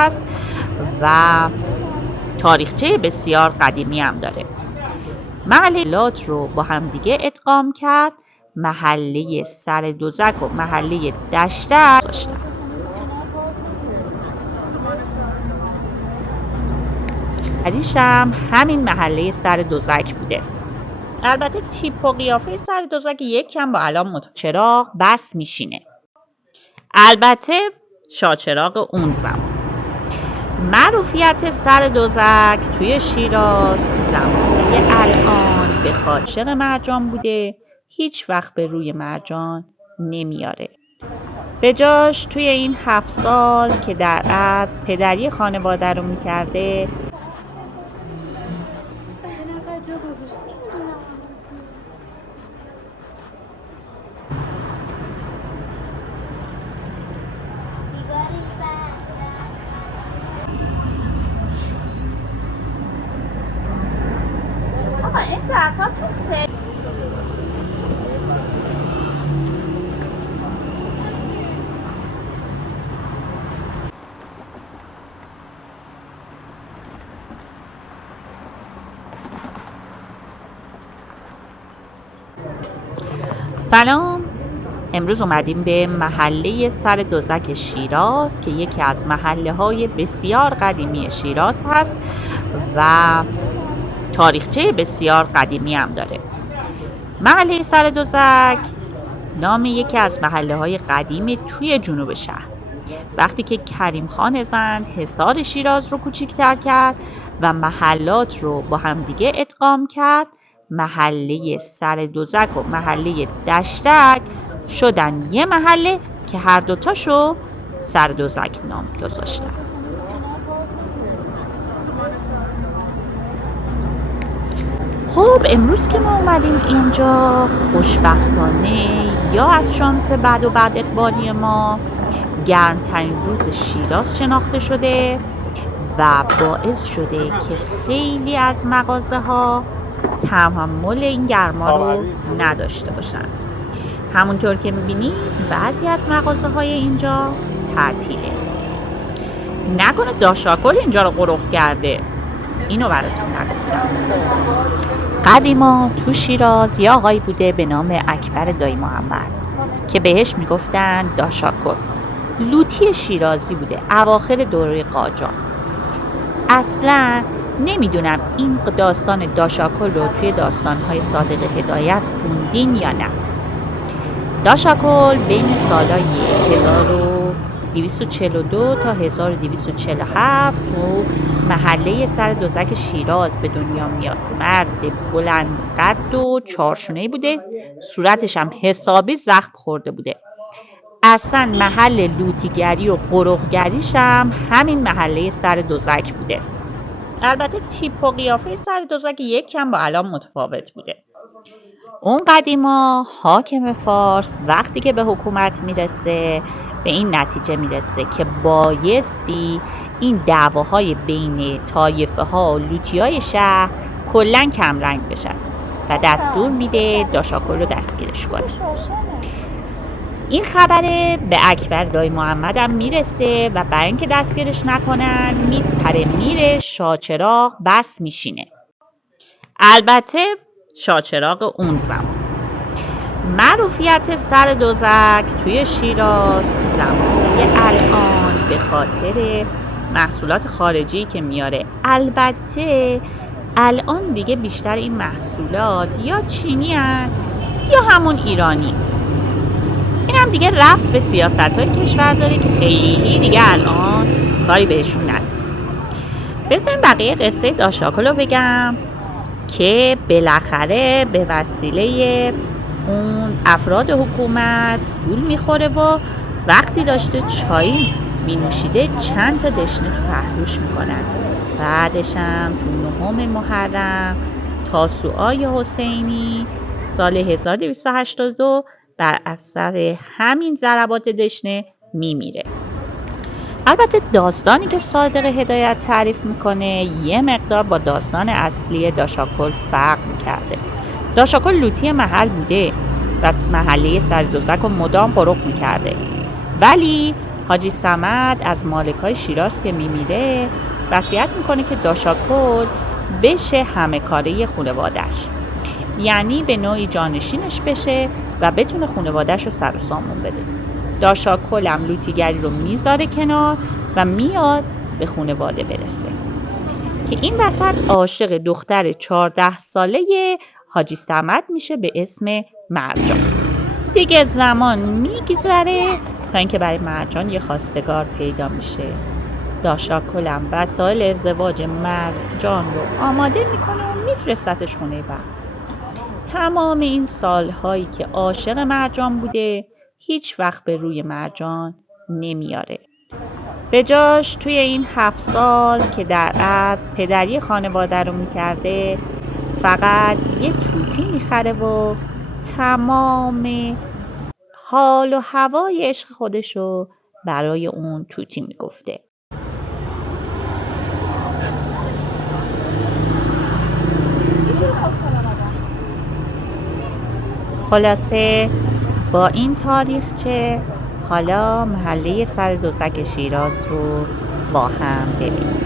است و تاریخچه بسیار قدیمی هم داره. محلات رو با همدیگه ادغام کرد، محله سر دوزک و محله دشتک داشتن. هم همین محله سر دوزک بوده. البته تیپ و قیافه سر دوزک یکم با الان چراغ بس میشینه. البته شاچراغ اون زمان. معروفیت سر دوزک توی شیراز زمانی الان به خاطر مرجان بوده، هیچ وقت به روی مرجان نمیاره. به جاش توی این 7 سال که در از پدری خانواده رو میکرده این ظرفاتون سلام، امروز اومدیم به محله سر دوزک شیراز که یکی از محله های بسیار قدیمی شیراز هست و تاریخچه بسیار قدیمی هم داره. محله سر دوزک نام یکی از محله های قدیمی توی جنوب شهر. وقتی که کریم خان زند حصار شیراز رو کوچیک‌تر کرد و محلات رو با همدیگه ادغام کرد، محله سر دوزک و محله دشتک شدن یه محله که هر دوتاشو سر دوزک نام گذاشتن. خب امروز که ما اومدیم اینجا، خوشبختانه یا از شانس بد و بد اقبالی ما گرمترین روز شیراز شناخته شده و باعث شده که خیلی از مغازه ها تحمل این گرما رو نداشته باشن. همونطور که میبینید بعضی از مغازه های اینجا تعطیله. نکنه داشاکل اینجا رو قرق کرده؟ اینو براتون نگفتم. قدیما تو شیراز یه آقایی بوده به نام اکبر دایی محمد که بهش میگفتن داشاکل. لوتی شیرازی بوده اواخر دوره قاجار. اصلا نمیدونم این داستان داشاکل رو توی داستانهای صادق هدایت خوندین یا نه. داشاکل بین سالای 1242 تا 1247 تو محله سر دوزک شیراز به دنیا میاد. مرد بلند قد و چارشونه‌ای بوده، صورتش هم حسابی زخم خورده بوده. اصلا محل لوتیگری و قرقگریش هم همین محله سر دوزک بوده. البته تیپ و قیافه سر دوزک یکم با الان متفاوت بوده. اون قدیما حاکم فارس وقتی که به حکومت میرسه به این نتیجه میرسه که بایستی این دعواهای بین طایفه ها و لوتیای شهر کلن کمرنگ بشن و دستور میده داشاکل رو دستگیرش کنه. این خبره به اکبر دایی محمد هم میرسه و برای اینکه دستگیرش نکنن میپره میره شاچراغ بس میشینه. البته شاچراغ اون زمان. معروفیت سر دوزک توی شیراز زمانی الان به خاطر محصولات خارجی که میاره. البته الان دیگه بیشتر این محصولات یا چینی هن یا همون ایرانی. این هم دیگه رفت به سیاست‌های کشور داره که خیلی دیگه الان کاری بهشون نداره. بذاریم بقیه قصه داشاکل رو بگم که بالاخره به وسیله اون افراد حکومت گول میخوره و وقتی داشته چای مینوشیده چند تا دشنه تو پهلوش میکنن. بعدش هم تو 9 محرم تاسوعای حسینی سال 1282 بر اثر همین ضربات دشنه میمیره. البته داستانی که صادق هدایت تعریف میکنه یه مقدار با داستان اصلی داشاکل فرق میکرده. داشاکل لوتی محل بوده و محله سر دوزک رو مدام قرق میکرده، ولی حاجی صمد از مالکای شیراز که میمیره وصیت میکنه که داشاکل بشه همه کاره خانواده‌اش، یعنی به نوعی جانشینش بشه و بتونه خانواده‌اش رو سر و سامون بده. داشاکل هم لوطیگری رو میذاره کنار و میاد به خانواده برسه که این وسط عاشق دختر 14 ساله حاجی صمد میشه به اسم مرجان. دیگه زمان میگذره تا اینکه برای مرجان یه خواستگار پیدا میشه. داشاکل هم وسایل ازدواج مرجان رو آماده میکنه و میفرستتش خونه بعد. تمام این سالهایی که عاشق مرجان بوده هیچ وقت به روی مرجان نمیاره. به جاش توی این 7 سال که در از پدری خانواده رو میکرده فقط یه توتی میخره و تمام حال و هوای عشق خودشو برای اون توتی میگفته. خلاصه با این تاریخچه حالا محله سر دوزک شیراز رو با هم ببینیم.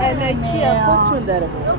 الکی از خودشون داره بود.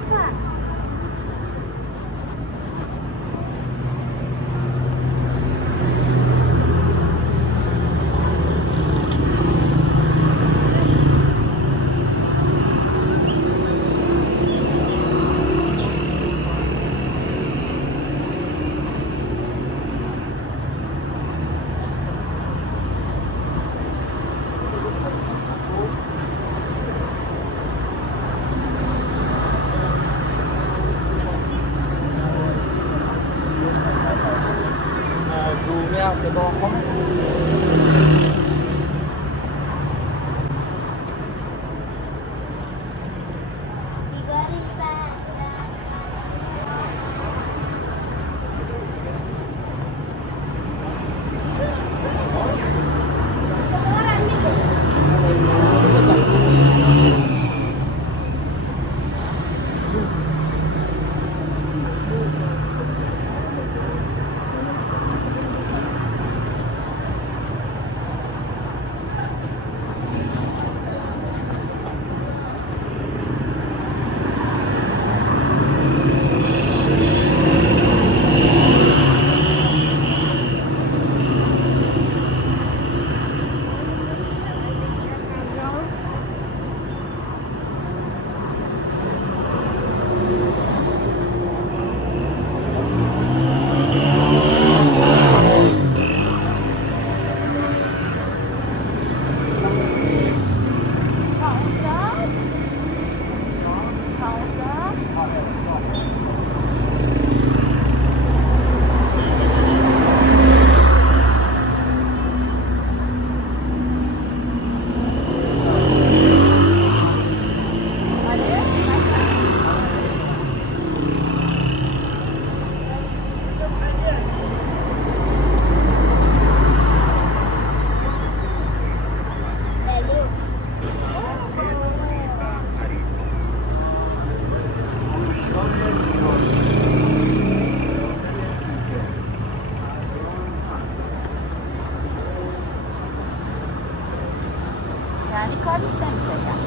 طولانی کارش نمیشه کرد.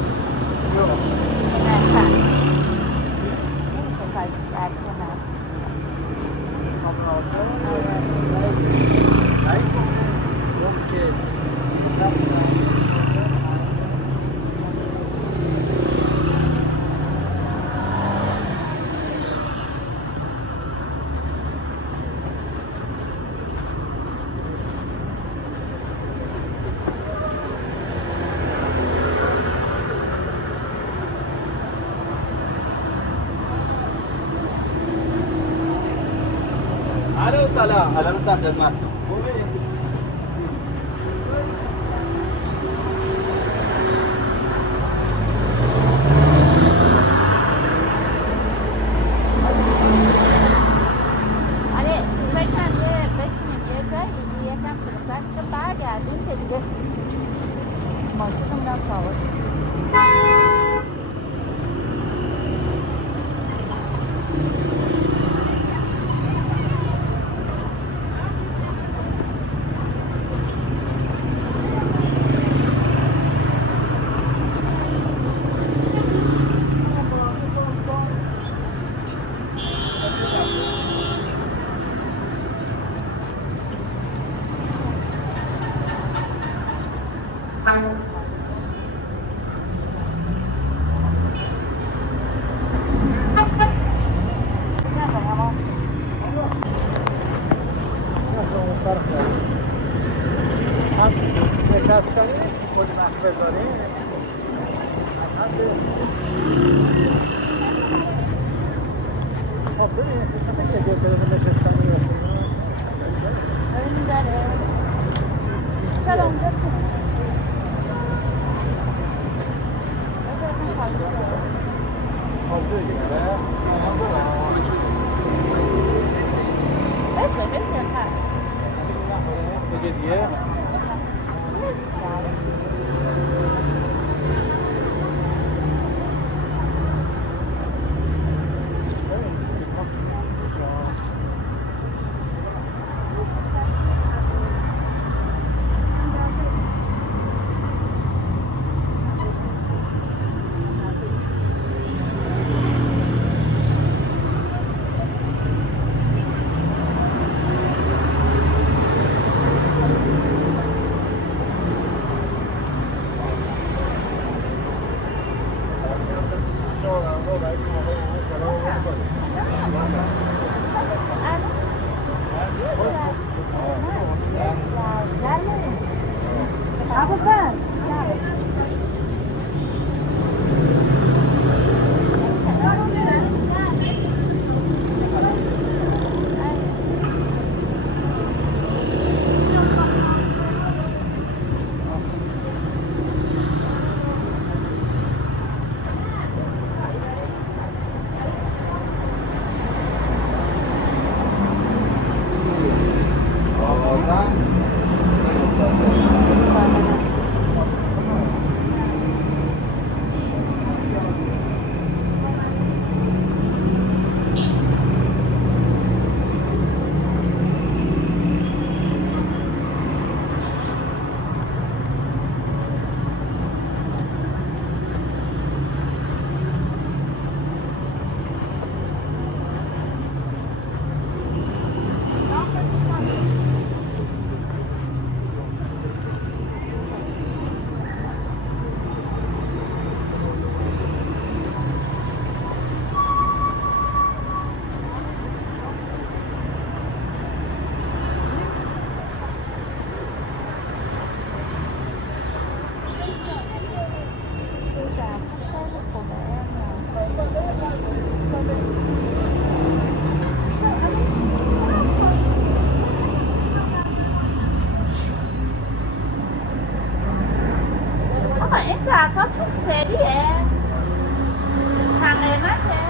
نه چند نمیشه کارش کرد که نشد. سلام الان میتونم خدمت آره فکرم بشینیم یه جایی یکم صحبت که برگردیم که دیگه ماشینمون هم تاوش نشستنی نیست خود وقت بذاره خب ببینید مثلا یه جور نشستنی باشه ببینیم داره چرا اونجا کنیم بشه ببینیم بگه دیگه ظرفاتون سریه؟ چند قیمته؟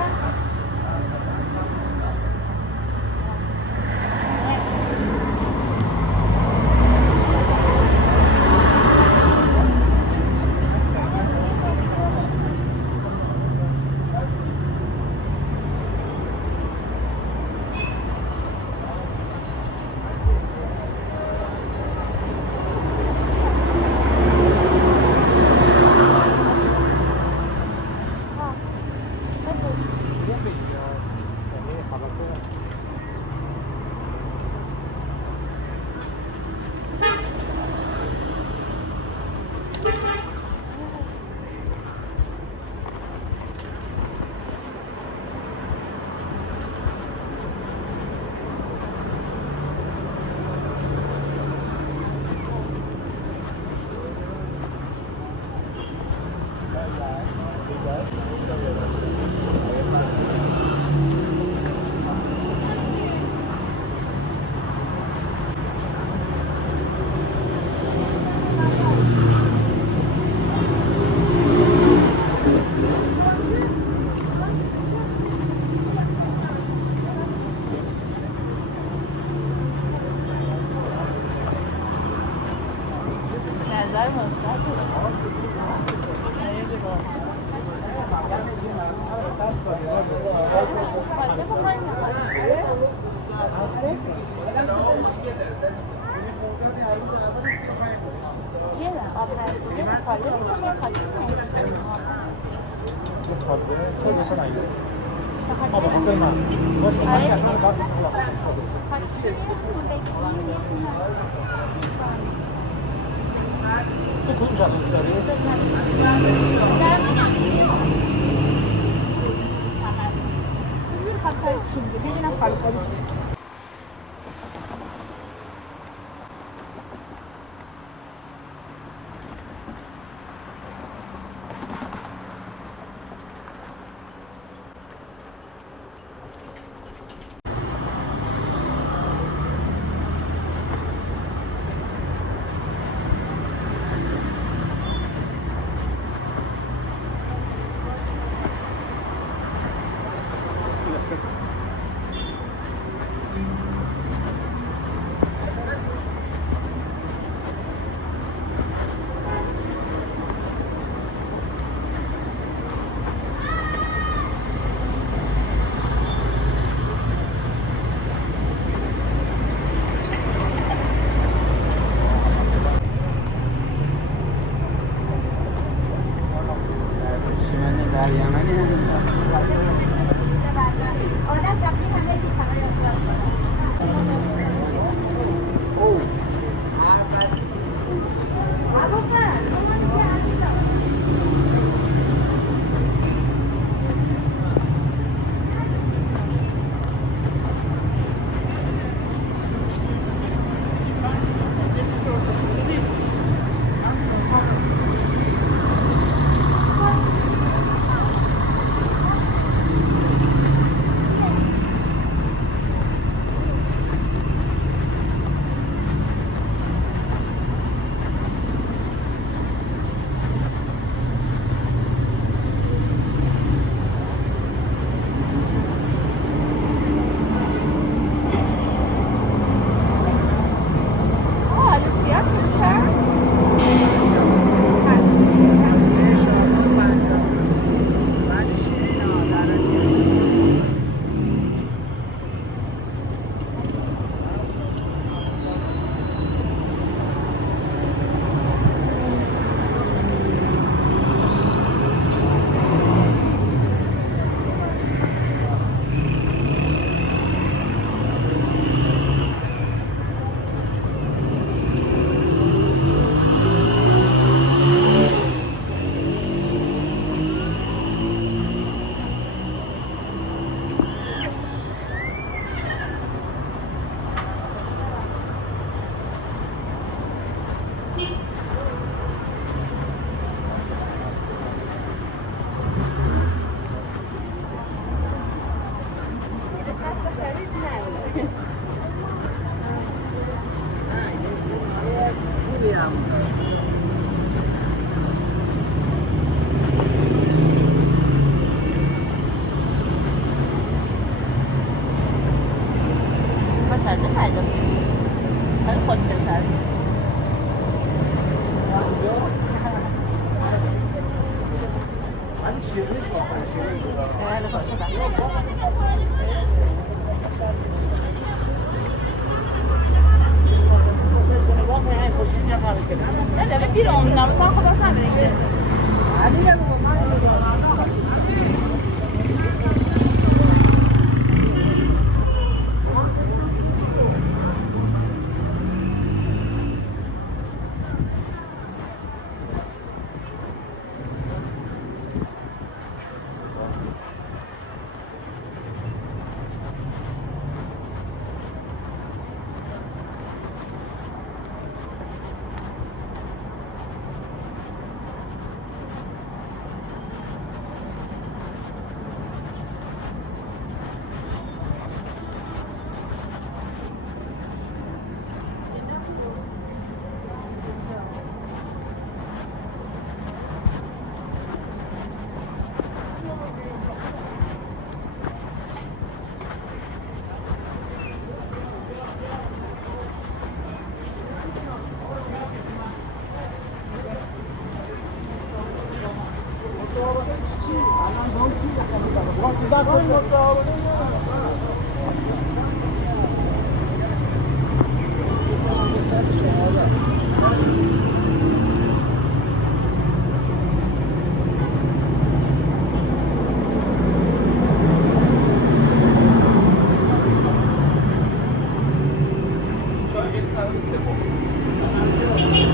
نظر مثبت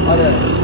آره